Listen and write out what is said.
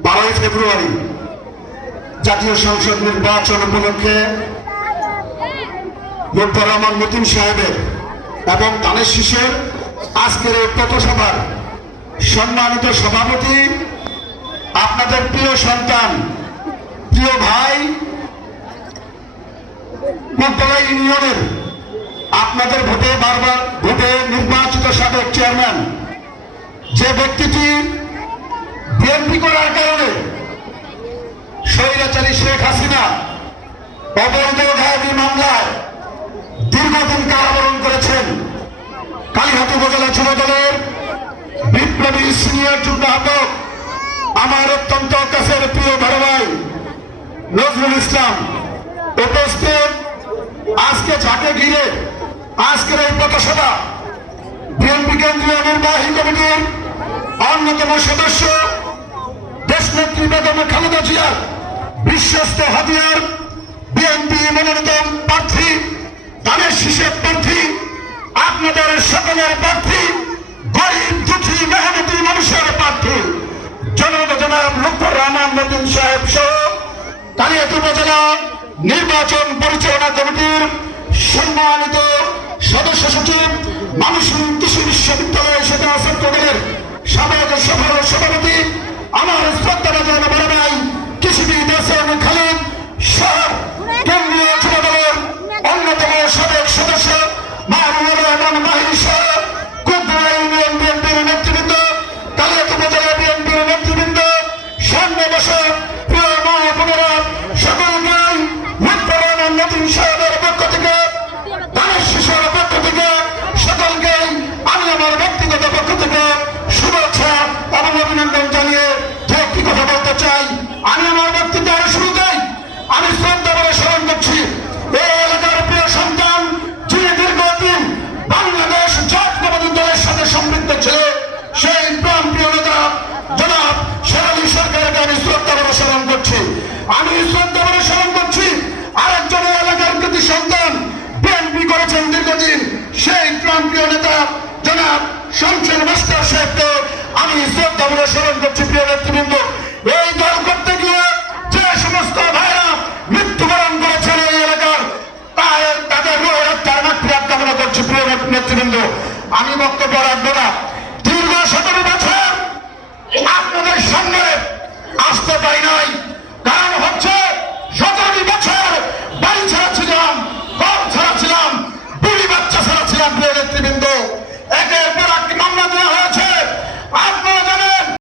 12 ফেব্রুয়ারি জাতীয় সংসদ নির্বাচন উপলক্ষে লুৎফর রহমান মতিন সাহেবের এবং ধানের শীষের আজকের এই পথসভার সম্মানিত সভাপতি, আপনাদের প্রিয় সন্তান, প্রিয় ভাই, মুগদলা ইউনিয়নের আপনাদের ভোটে নির্বাচিত সাবেক চেয়ারম্যান, যে ব্যক্তিটি বিএনপি করার কারণে স্বৈরাচারী শেখ হাসিনা অবৈধ গায়েবী মামলায় দীর্ঘদিন কারাবরণ করেছেন, কালীহাতি উপজেলা যুব দলের বিপ্লবী সিনিয়র যুগ্ম আহ্বায়ক, আমার অত্যন্ত কাছের প্রিয় বড় ভাই নজরুল ইসলাম উপস্থিত। আজকে যাকে ঘিরে আজকের এই পথসভা, বিএনপি কেন্দ্রীয় নির্বাহী কমিটির অন্যতম সদস্য দেশনেত্রী বেগম খালেদা জিয়ার বিশ্বস্ত হাতিয়ার, বিএনপি মনোনীত প্রার্থী, ধানের শীষের প্রার্থী, আপনাদের সকলের প্রার্থী, গরিব দুঃখী মেহনতি মানুষের প্রার্থী জনাব লুৎফর রহমান মতিন সাহেব সহ কালিয়াতি উপজেলা নির্বাচন পরিচালনা কমিটির সম্মানিত সদস্য সচিব, মানুষুল কৃষি বিশ্ববিদ্যালয় সেটা ছাত্রদলের সাবেক সভাপতি, আমার শ্রদ্ধাভাজন বড় ভাই কৃষিবিদ হোসেন খালিদ সহ কেন্দ্রীয় যুব দলের অন্যতম সাবেক সদস্য মাহবুবুর রহমান মাহির সহ কুদরা ইউনিয়ন বিএনপির নেতৃবৃন্দ, কালিয়াতি উপজেলা বিএনপির নেতৃবৃন্দ, সামনে বসে প্রিয় মা বোনেরা, সকলকে লুৎফর রহমান মতিন সাহেবের পক্ষ থেকে, ধানের শীষের পক্ষ থেকে সকলকে আমি আমার ব্যক্তিগত পক্ষ থেকে শুভেচ্ছা এবং অভিনন্দন জানিয়ে দু একটি কথা বলতে চাই। আমি আমার বক্তব্যের শুরুতেই আমি শ্রদ্ধা করে স্মরণ করছি এই এলাকার প্রিয় সন্তান, যিনি দীর্ঘদিন বাংলাদেশ জাতীয়তাবাদী দলের সাথে সম্পৃক্ত ছিল, সেই প্রাণ প্রিয় নেতা জনাব শেরালি সরকারকে আমি শ্রদ্ধা করে স্মরণ করছি। আমি শ্রদ্ধা করে স্মরণ করছি আরেকজন এলাকার প্রতি সন্তান, বিএনপি করেছেন দীর্ঘদিন, সেই প্রাণ প্রিয় নেতা জনাব শমশের মাস্টার সাহেবকে আমি শ্রদ্ধা করে স্মরণ করছি। প্রিয় নেতৃবৃন্দ,